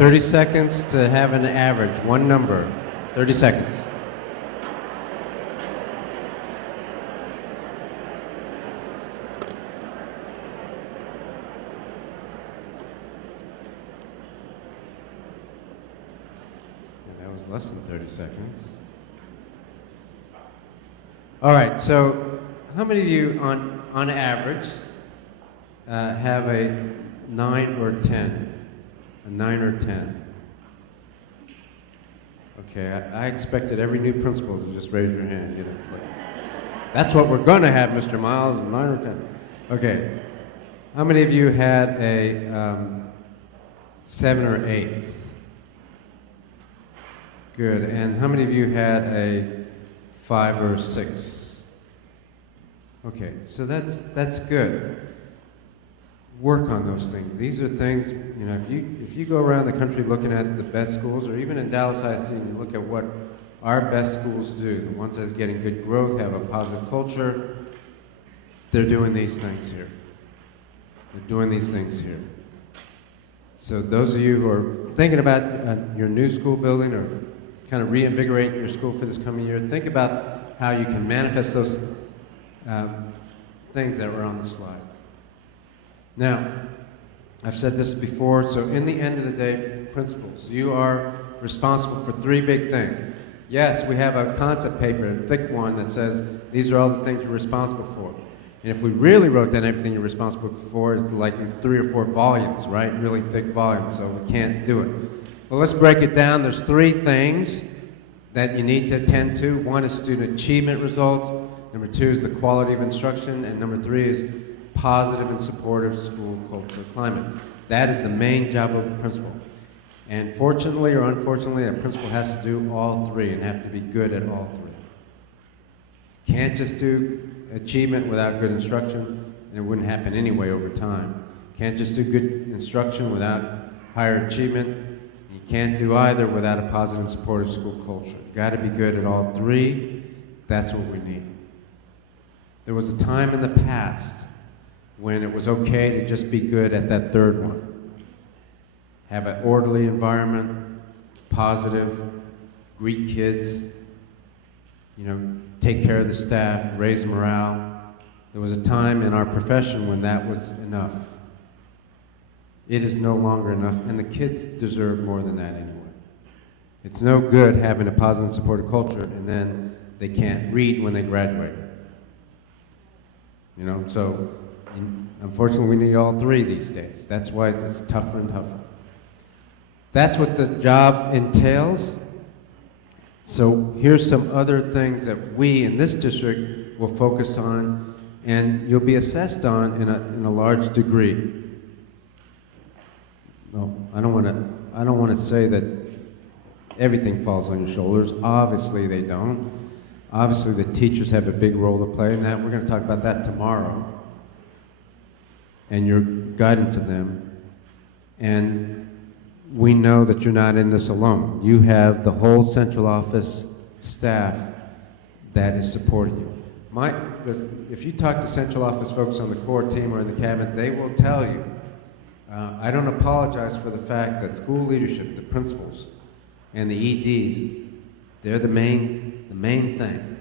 30 seconds to have an average, one number. 30 seconds. That was less than 30 seconds. All right, so how many of you, on average, have a 9 or 10? A 9 or 10? Okay, I expected every new principal to just raise your hand. You know, that's what we're going to have, Mr. Miles, 9 or 10. Okay, how many of you had a 7 or 8? Good, and how many of you had a 5 or 6? Okay, so that's good. Work on those things. These are things, you know, if you go around the country looking at the best schools, or even in Dallas ISD, and you look at what our best schools do, the ones that are getting good growth, have a positive culture, they're doing these things here. They're doing these things here. So those of you who are thinking about your new school building or kind of reinvigorating your school for this coming year, think about how you can manifest those things that were on the slide. Now, I've said this before, so in the end of the day, principals, you are responsible for 3 big things. Yes, we have a concept paper, a thick one, that says these are all the things you're responsible for. And if we really wrote down everything you're responsible for, it's like in 3 or 4 volumes, right? Really thick volumes, so we can't do it. Well, let's break it down. There's 3 things that you need to attend to. 1 is student achievement results. Number 2 is the quality of instruction. And number 3 is positive and supportive school culture climate. That is the main job of a principal. And fortunately or unfortunately, a principal has to do all 3 and have to be good at all 3. Can't just do achievement without good instruction, and it wouldn't happen anyway over time. Can't just do good instruction without higher achievement. You can't do either without a positive and supportive school culture. Got to be good at all 3. That's what we need. There was a time in the past when it was okay to just be good at that 3rd one. Have an orderly environment, positive, greet kids, you know, take care of the staff, raise morale. There was a time in our profession when that was enough. It is no longer enough, and the kids deserve more than that anyway. It's no good having a positive and supportive culture and then they can't read when they graduate. You know, so unfortunately we need all 3 these days. That's why it's tougher and tougher. That's what the job entails. So here's some other things that we in this district will focus on and you'll be assessed on in a large degree. No, I don't want to say that everything falls on your shoulders. Obviously they don't. Obviously the teachers have a big role to play in that. We're going to talk about that tomorrow and your guidance of them. And we know that you're not in this alone. You have the whole central office staff that is supporting you. If you talk to central office folks on the core team or in the cabinet, they will tell you, I don't apologize for the fact that school leadership, the principals, and the EDs, they're the main thing.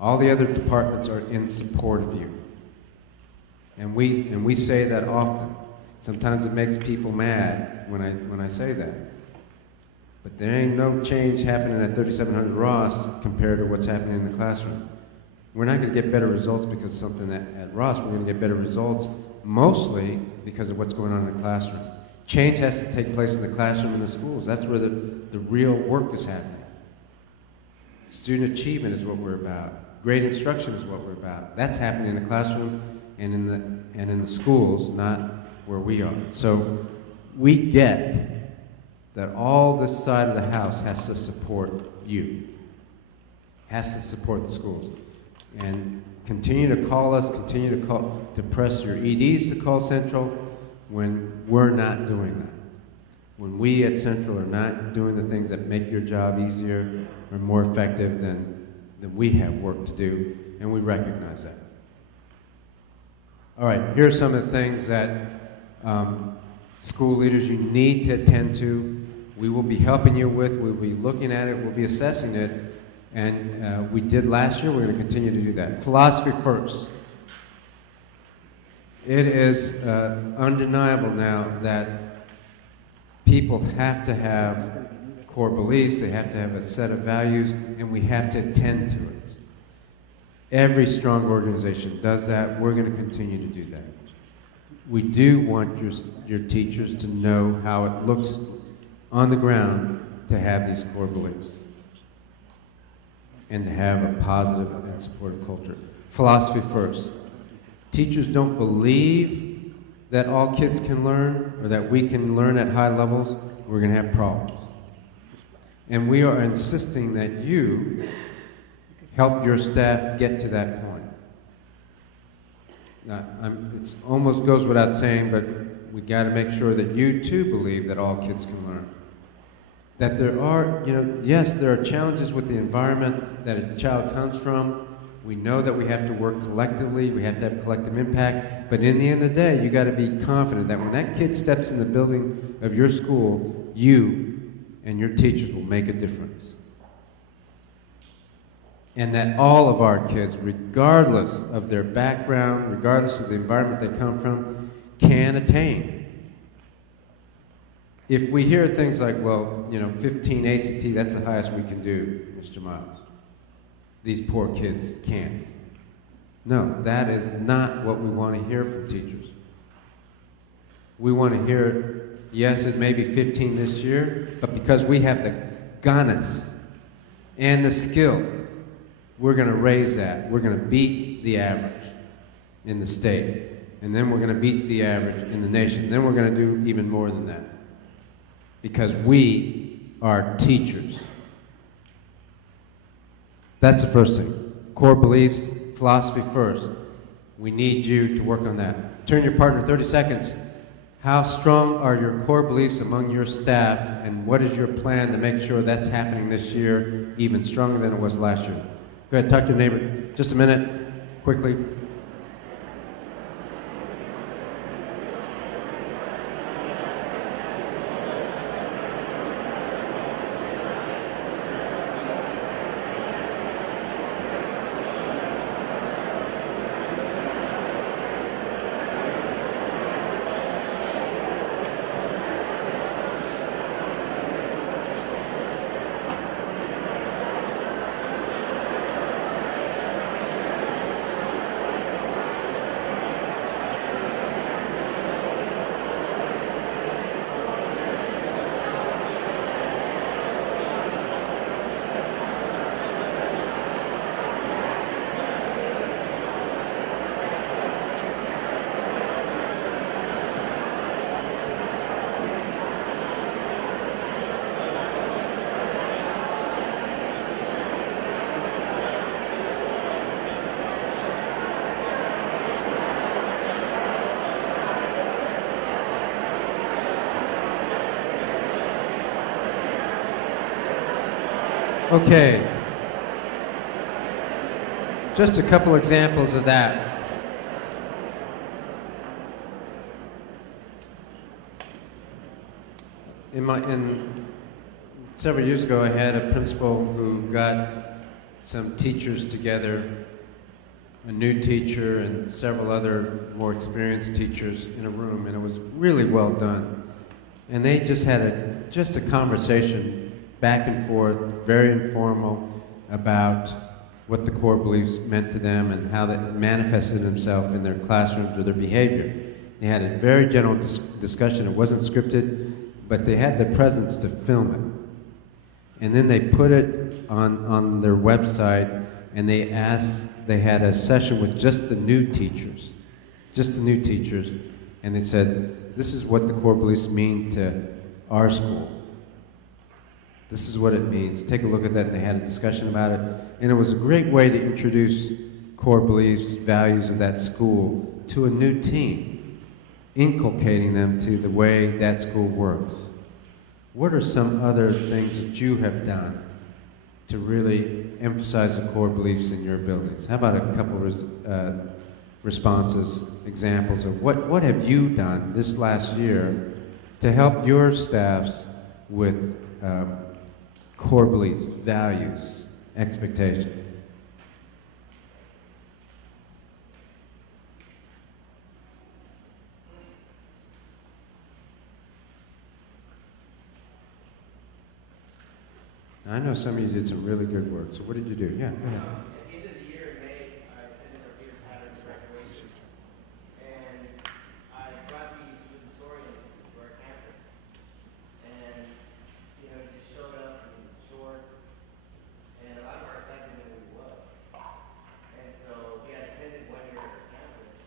All the other departments are in support of you. And we say that often. Sometimes it makes people mad when I say that. But there ain't no change happening at 3700 Ross compared to what's happening in the classroom. We're not going to get better results because of something at Ross. We're going to get better results mostly because of what's going on in the classroom. Change has to take place in the classroom and the schools. That's where the real work is happening. Student achievement is what we're about. Great instruction is what we're about. That's happening in the classroom and in the schools, not where we are. So we get that all this side of the house has to support you, has to support the schools. And continue to call us, continue to press your EDs to call Central when we're not doing that. When we at Central are not doing the things that make your job easier or more effective, then we have work to do, and we recognize that. All right, here are some of the things that school leaders you need to attend to. We will be helping you with, we'll be looking at it, we'll be assessing it, and we did last year, we're going to continue to do that. Philosophy first. It is undeniable now that people have to have core beliefs, they have to have a set of values, and we have to attend to it. Every strong organization does that. We're going to continue to do that. We do want your teachers to know how it looks on the ground to have these core beliefs and to have a positive and supportive culture. Philosophy first. Teachers don't believe that all kids can learn or that we can learn at high levels, we're going to have problems. And we are insisting that you help your staff get to that point. Now, it almost goes without saying, but we got to make sure that you too believe that all kids can learn. That there are, yes, there are challenges with the environment that a child comes from. We know that we have to work collectively, we have to have collective impact, but in the end of the day, you got to be confident that when that kid steps in the building of your school, you and your teachers will make a difference. And that all of our kids, regardless of their background, regardless of the environment they come from, can attain. If we hear things like, 15 ACT, that's the highest we can do, Mr. Miles. These poor kids can't. No, that is not what we want to hear from teachers. We want to hear, yes, it may be 15 this year, but because we have the gunness and the skill, we're going to raise that. We're going to beat the average in the state. And then we're going to beat the average in the nation. Then we're going to do even more than that. Because we are teachers. That's the first thing. Core beliefs, philosophy first. We need you to work on that. Turn your partner 30 seconds. How strong are your core beliefs among your staff, and what is your plan to make sure that's happening this year even stronger than it was last year? Go ahead, talk to your neighbor. Just a minute, quickly. Okay. Just a couple examples of that. Several years ago, I had a principal who got some teachers together, a new teacher and several other more experienced teachers in a room, and it was really well done. And they just had a conversation back and forth, very informal, about what the core beliefs meant to them and how that manifested themselves in their classrooms or their behavior. They had a very general discussion. It wasn't scripted, but they had the presence to film it. And then they put it on their website, and they had a session with just the new teachers, and they said, this is what the core beliefs mean to our school. This is what it means. Take a look at that. And they had a discussion about it. And it was a great way to introduce core beliefs, values of that school to a new team, inculcating them to the way that school works. What are some other things that you have done to really emphasize the core beliefs in your buildings? How about a couple of responses, examples of what have you done this last year to help your staffs with core beliefs, values, expectations. I know some of you did some really good work, so what did you do? Yeah, go ahead. At the end of the year in May, I attended our Peter Patterns graduation, and I brought these Victorian to our campus, and you know, he just showed up in shorts, and a lot of our staff didn't know who he was, and so he had attended 1 year at our campus,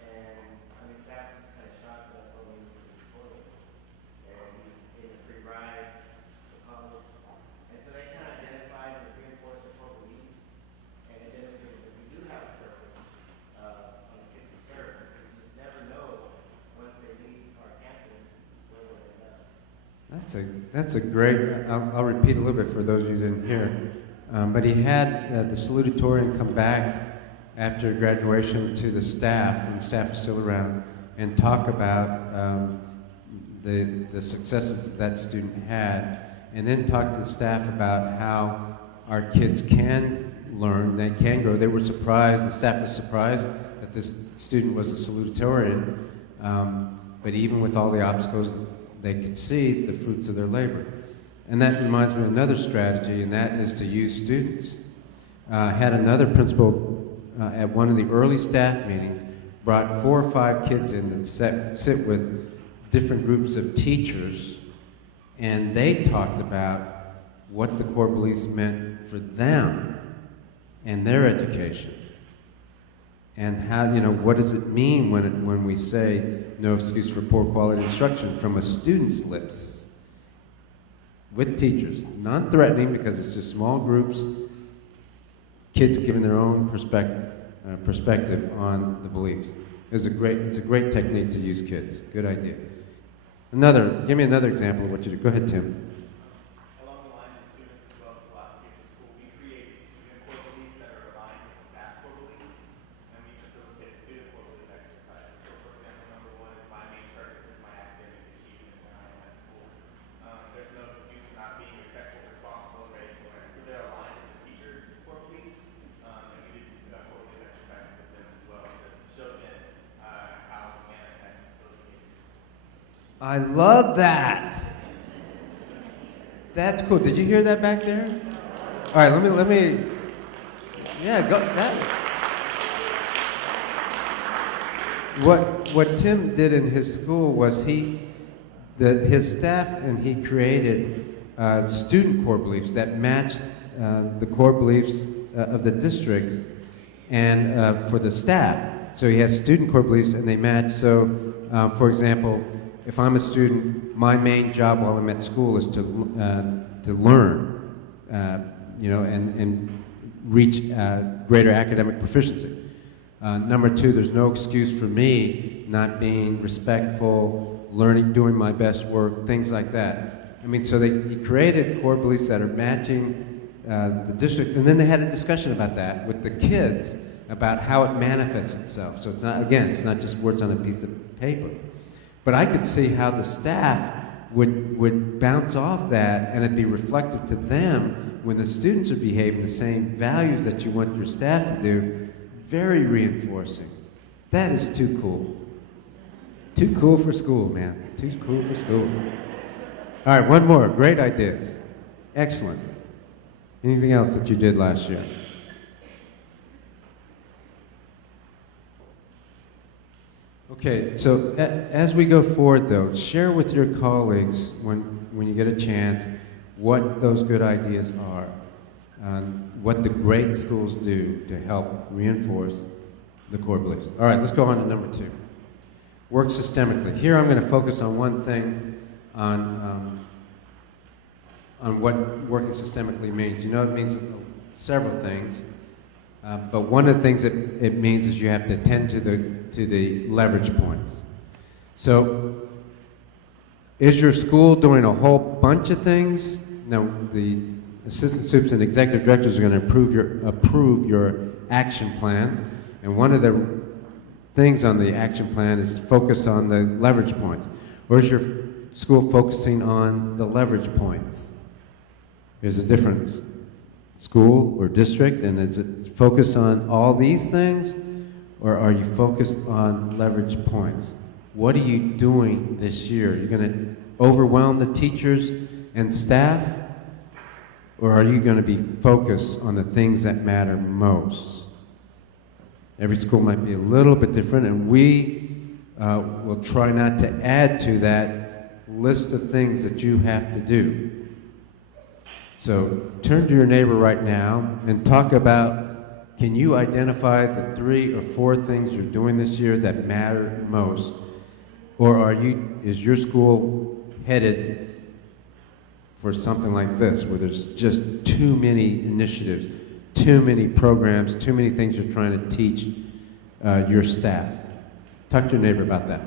and I mean, staff was just kind of shocked when I told him he was Victorian, and he was getting a free ride to college. And so they kind of identified and reinforced their core beliefs, and it demonstrated that we do have a purpose on the kids we serve. Because you just never know once they leave our campus where they'll end up. That's a great, I'll repeat a little bit for those of you who didn't hear. But he had the salutatorian come back after graduation to the staff, and the staff was still around, and talk about the successes that student had, and then talk to the staff about how our kids can learn, they can grow. They were surprised, the staff was surprised that this student was a salutatorian, but even with all the obstacles, they could see the fruits of their labor. And that reminds me of another strategy, and that is to use students. Had another principal at one of the early staff meetings, brought 4 or 5 kids in to sit with different groups of teachers, and they talked about what the core beliefs meant for them and their education. And how, you know, what does it mean when we say no excuse for poor quality instruction from a student's lips with teachers, non-threatening because it's just small groups, kids giving their own perspective on the beliefs. It's a great technique to use kids. Good idea. Give me another example of what you do. Go ahead, Tim. Along the lines of students as well as philosophies in school, we create student core beliefs that are aligned with staff core beliefs, and we facilitate student core belief exercises. So, for example, number 1 is my main purpose is my academic achievement when I am at school. There's no excuse for not being respectful, responsible, and ready to learn. So they're aligned with the teacher core beliefs, and we do core belief exercises with them as well to show them how to manifest those behaviors. I love that. That's cool. Did you hear that back there? All right, let me. Yeah, go. That. What Tim did in his school was his staff and he created student core beliefs that matched the core beliefs of the district and for the staff. So he has student core beliefs and they match. So, for example, if I'm a student, my main job while I'm at school is to learn, and reach greater academic proficiency. Number 2, there's no excuse for me not being respectful, learning, doing my best work, things like that. I mean, so he created core beliefs that are matching the district, and then they had a discussion about that with the kids about how it manifests itself. So it's not just words on a piece of paper. But I could see how the staff would bounce off that and it'd be reflective to them when the students are behaving the same values that you want your staff to do. Very reinforcing. That is too cool. Too cool for school, man. Too cool for school. All right, one more. Great ideas. Excellent. Anything else that you did last year? Okay, so as we go forward, though, share with your colleagues when you get a chance what those good ideas are, what the great schools do to help reinforce the core beliefs. All right, let's go on to number 2. Work systemically. Here I'm going to focus on one thing, on what working systemically means. You know, it means several things. But one of the things that it means is you have to attend to the leverage points. So, is your school doing a whole bunch of things? Now, the assistant supes and executive directors are going to approve your action plans, and one of the things on the action plan is focus on the leverage points. Or is your school focusing on the leverage points? Is a different school or district, and is it focused on all these things, or are you focused on leverage points? What are you doing this year? You're going to overwhelm the teachers and staff, or are you going to be focused on the things that matter most? Every school might be a little bit different, and we will try not to add to that list of things that you have to do. So turn to your neighbor right now and talk about, can you identify the 3 or 4 things you're doing this year that matter most? Or is your school headed for something like this, where there's just too many initiatives, too many programs, too many things you're trying to teach your staff? Talk to your neighbor about that.